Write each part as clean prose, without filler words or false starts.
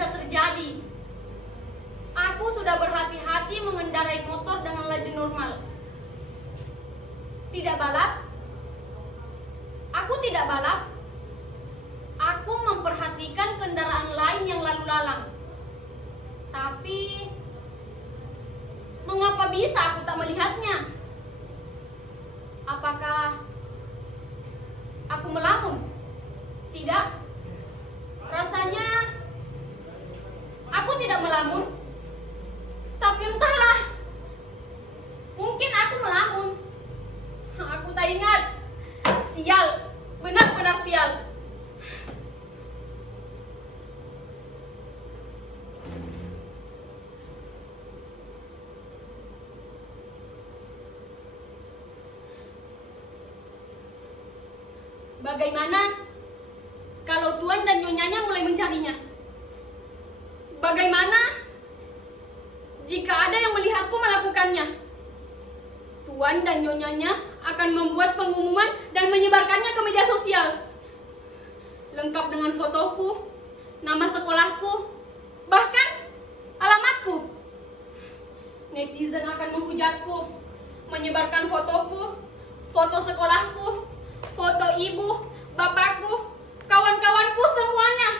bisa terjadi? Aku sudah berhati-hati mengendarai motor dengan laju normal. Tidak balap. Aku tidak balap. Aku memperhatikan kendaraan lain yang lalu lalang. Tapi mengapa bisa aku tak melihatnya? Apakah aku melamun? Tidak. Rasanya aku tidak melamun. Tapi entahlah. Mungkin aku melamun. Aku tak ingat. Sial. Benar-benar sial. Bagaimana kalau Tuan dan Nyonyanya mulai mencarinya? Bagaimana jika ada yang melihatku melakukannya? Tuan dan Nyonyanya akan membuat pengumuman dan menyebarkannya ke media sosial. Lengkap dengan fotoku, nama sekolahku, bahkan alamatku. Netizen akan menghujatku, menyebarkan fotoku, foto sekolahku, foto ibu, bapakku, kawan-kawanku, semuanya.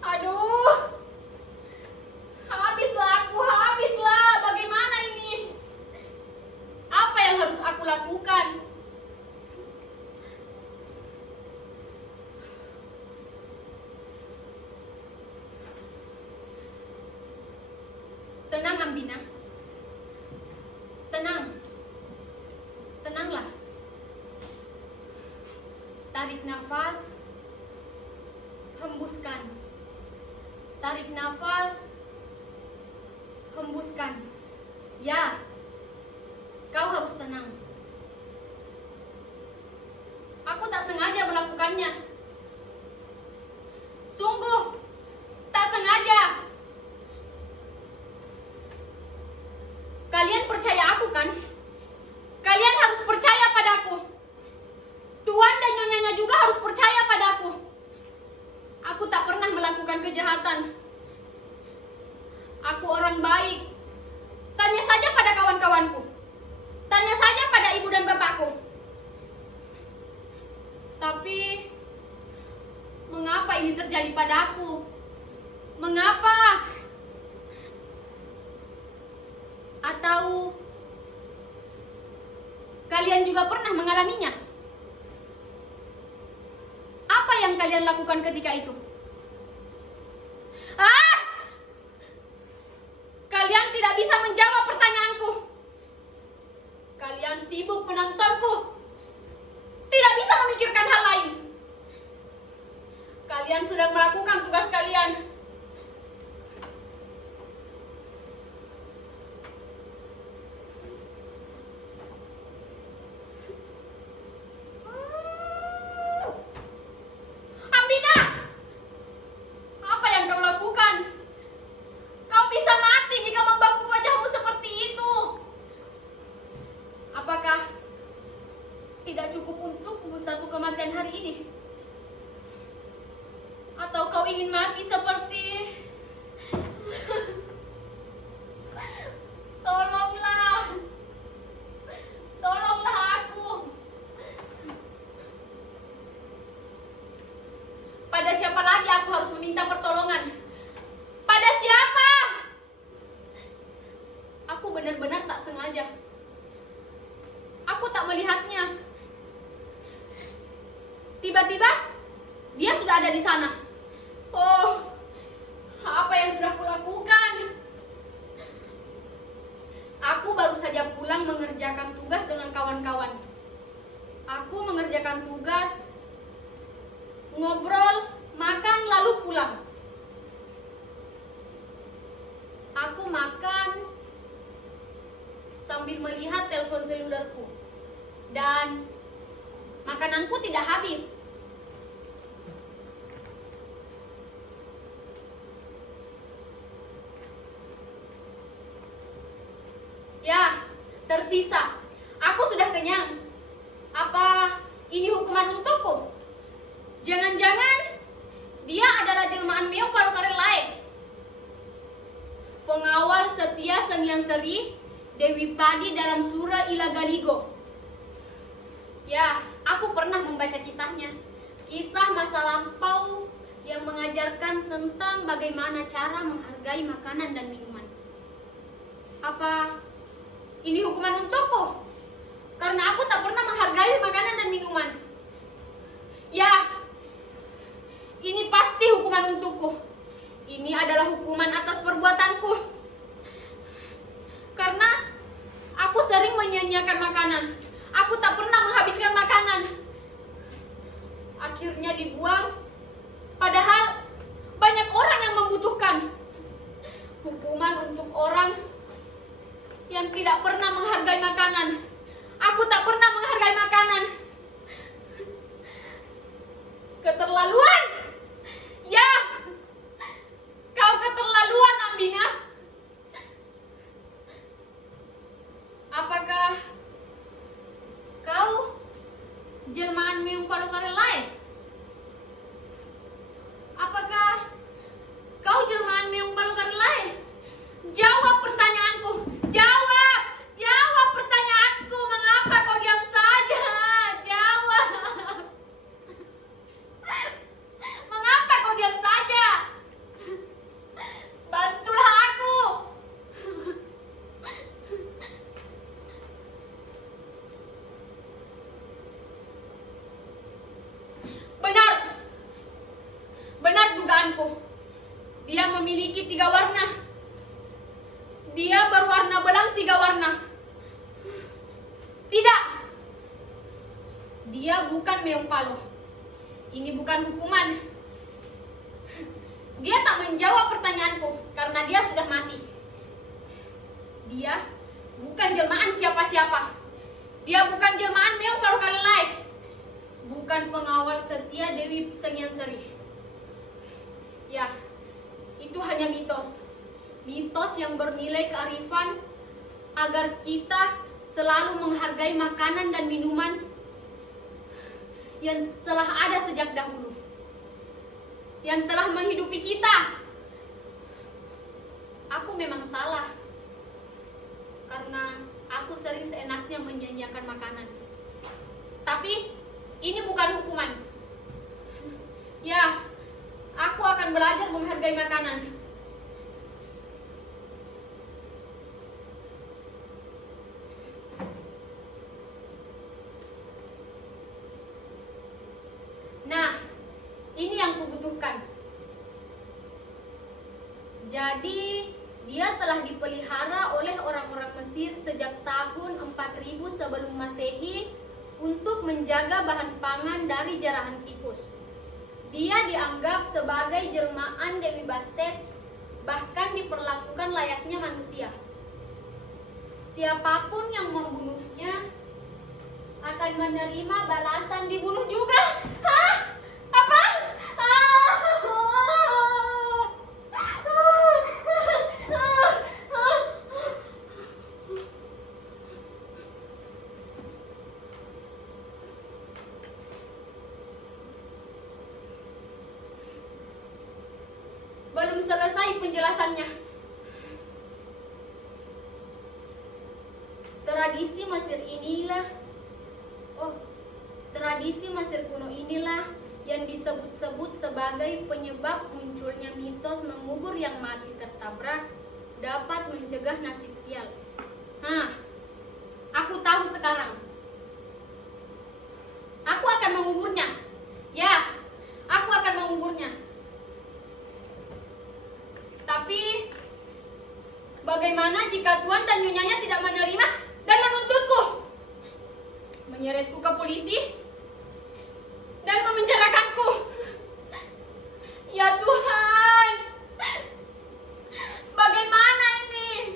Aduh, habislah aku, habislah. Bagaimana ini? Apa yang harus aku lakukan? Tenang, Ambina. Tenang. Tenanglah. Tarik nafas. Hembuskan. Tarik nafas. Hembuskan. Ya. Kau harus tenang. Aku tak sengaja melakukannya. Sungguh, tak sengaja. Kalian percaya aku kan? Kalian harus percaya padaku. Tuan dan Nyonyanya juga harus percaya padaku. Aku tak pernah melakukan kejahatan. Aku orang baik. Tanya saja pada kawan-kawanku. Tanya saja pada ibu dan bapakku. Tapi mengapa ini terjadi padaku? Mengapa? Atau kalian juga pernah mengalaminya? Apa yang kalian lakukan ketika itu? Kalian tidak bisa menjawab pertanyaanku. Kalian sibuk menontonku. Tidak bisa memikirkan hal lain. Kalian sedang melakukan tugas kalian. Ambina! Apa yang kau lakukan? Kau bisa mati jika membakuk wajahmu seperti itu. Apakah tidak cukup untukmu satu kematian hari ini? Atau kau ingin mati seperti... Tolonglah. Tolonglah aku. Pada siapa lagi aku harus meminta pertolongan? Pada siapa? Aku benar-benar tak sengaja. Aku tak melihatnya. Tiba-tiba dia sudah ada di sana. Oh, apa yang sudah kulakukan? Aku baru saja pulang mengerjakan tugas dengan kawan-kawan. Aku mengerjakan tugas, ngobrol, makan, lalu pulang. Aku makan sambil melihat telepon selulerku. Dan makananku tidak habis. Ya, tersisa. Aku sudah kenyang. Apa ini hukuman untukku? Jangan-jangan dia adalah jelmaan meong paru kare lae. Dia Sengyanseri, Dewi Padi dalam surah Ilagaligo. Ya, aku pernah membaca kisahnya. Kisah masa lampau yang mengajarkan tentang bagaimana cara menghargai makanan dan minuman. Apa ini hukuman untukku? Karena aku tak pernah menghargai makanan dan minuman. Ya, ini pasti hukuman untukku. Ini adalah hukuman atas perbuatanku. Karena aku sering menyia-nyiakan makanan. Aku tak pernah menghabiskan makanan. Akhirnya dibuang. Padahal banyak orang yang membutuhkan. Hukuman untuk orang yang tidak pernah menghargai makanan. Aku tak pernah menghargai makanan. Keterlaluan. Ya, kau keterlaluan, Ambina. Apakah kau jelmaan Meong Palukarelai? Apakah kau jelmaan Meong Palukarelai? Jawab pertanyaanku. Jawab. Jawab pertanyaanku. Mengapa kau diam saja? Jawab. Mengapa kau diam saja? Bantulah aku. Benar. Benar dugaanku. Dia memiliki 3 warna. Dia berwarna belang 3 warna. Tidak. Dia bukan Meong Palu. Ini bukan hukuman. Dia tak menjawab pertanyaanku karena dia sudah mati. Dia bukan jelmaan siapa-siapa. Dia bukan jelmaan Meong Palukarelai. Bukan pengawal setia Dewi Sengyanseri. Ya, itu hanya mitos. Mitos yang bernilai kearifan agar kita selalu menghargai makanan dan minuman yang telah ada sejak dahulu, yang telah menghidupi kita. Aku memang salah karena aku sering seenaknya menyanyiakan makanan. Tapi ini bukan hukuman. Ya, aku akan belajar menghargai makanan. Nah, ini yang kubutuhkan. Jadi, dia telah dipelihara oleh orang-orang Mesir sejak tahun 4000 sebelum Masehi untuk menjaga bahan pangan dari jarahan tikus. Dia dianggap sebagai jelmaan Dewi Bastet, bahkan diperlakukan layaknya manusia. Siapapun yang membunuhnya akan menerima balasan dibunuh juga. Hah? Apa? Belum selesai penjelasannya. Tradisi Mesir kuno inilah yang disebut-sebut sebagai penyebab munculnya mitos mengubur yang mati tertabrak dapat mencegah nasib sial. Aku tahu sekarang. Aku akan menguburnya. Ya, aku akan menguburnya. Tapi bagaimana jika Tuan dan Nyonyanya tidak menerima dan menuntutku? Menyeretku ke polisi dan memenjarakanku. Ya Tuhan, bagaimana ini?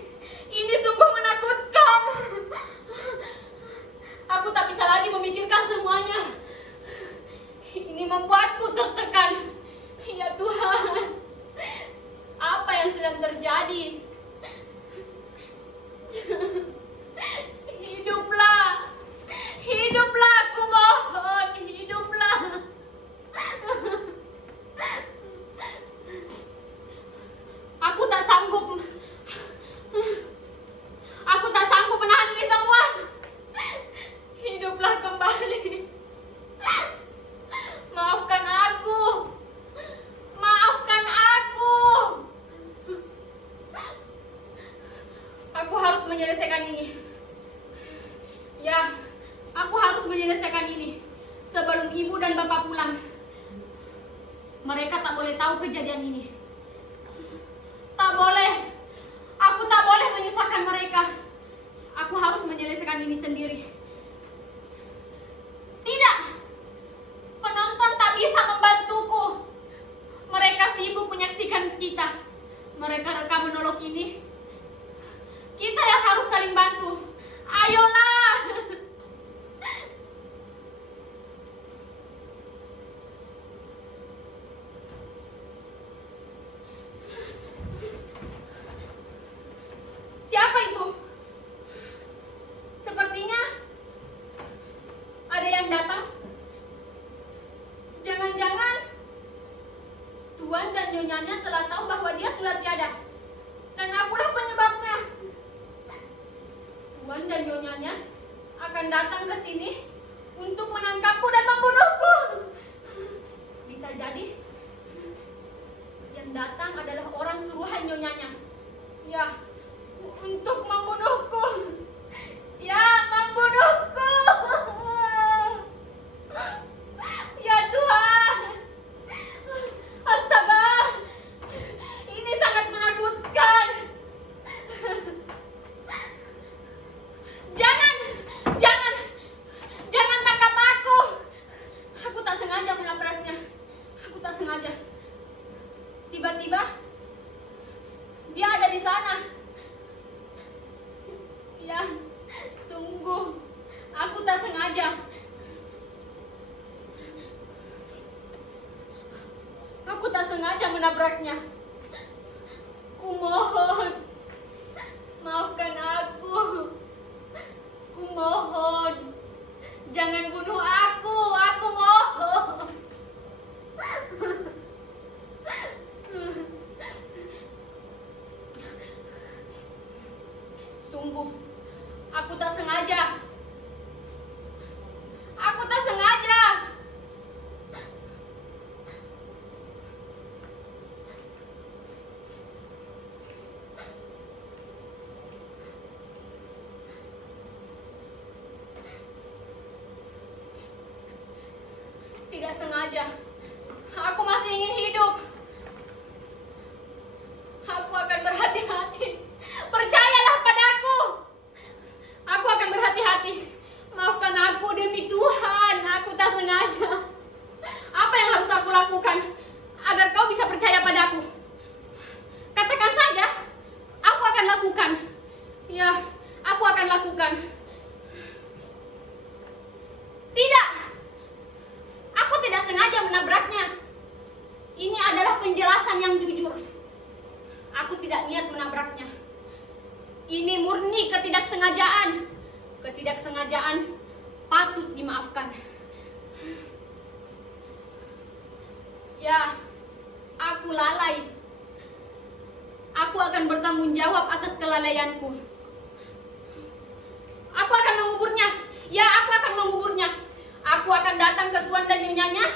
Ini sungguh menakutkan. Aku tak bisa lagi memikirkan semuanya. Ini membuatku tertekan. Ya Tuhan, apa yang sedang terjadi? Hiduplah, hiduplah, aku mohon, hiduplah. Aku tak sanggup. dan Bapak pulang. Mereka tak boleh tahu kejadian ini. Tak boleh. Aku tak boleh menyusahkan mereka. Aku harus menyelesaikan ini sendiri. Tidak. Penonton tak bisa membantuku. Mereka sibuk menyaksikan kita. Mereka rekam monolog ini. Kita yang harus saling bantu. Ayolah. Siapa itu? Sepertinya ada yang datang. Jangan-jangan Tuan dan Nyonyanya telah tahu bahwa dia sudah tiada. Dan akulah penyebabnya. Tuan dan Nyonyanya akan datang ke sini untuk menangkapku dan membunuhku. Bisa jadi yang datang adalah orang suruhan Nyonyanya. Ya, untuk membunuhku. Ya, membunuhku. Ya Tuhan. Astaga. Ini sangat menakutkan. Jangan. Jangan tangkap aku. Aku tak sengaja menabraknya. Aku tak sengaja. Tiba-tiba dia ada di sana. Ya, sungguh, aku tak sengaja. Aku tak sengaja menabraknya. Kumohon, maafkan aku. Kumohon, jangan bunuh aku mohon. Sungguh, aku tak sengaja. Aku tak sengaja. Tidak sengaja. Aku masih ingin hidup. Aku akan berhati-hati. Percayalah padaku. Aku akan berhati-hati. Maafkan aku demi Tuhan. Aku tak sengaja. Apa yang harus aku lakukan agar kau bisa percaya padaku? Katakan saja. Aku akan lakukan. Ya, aku akan lakukan. Tidak. Aku tidak sengaja menabraknya. Ini adalah penjelasan yang jujur. Aku tidak niat menabraknya. Ini murni ketidaksengajaan. Ketidaksengajaan patut dimaafkan. Ya, aku lalai. Aku akan bertanggung jawab atas kelalaianku. Aku akan menguburnya. Ya, aku akan menguburnya. Aku akan datang ke Tuan dan Nyonyanya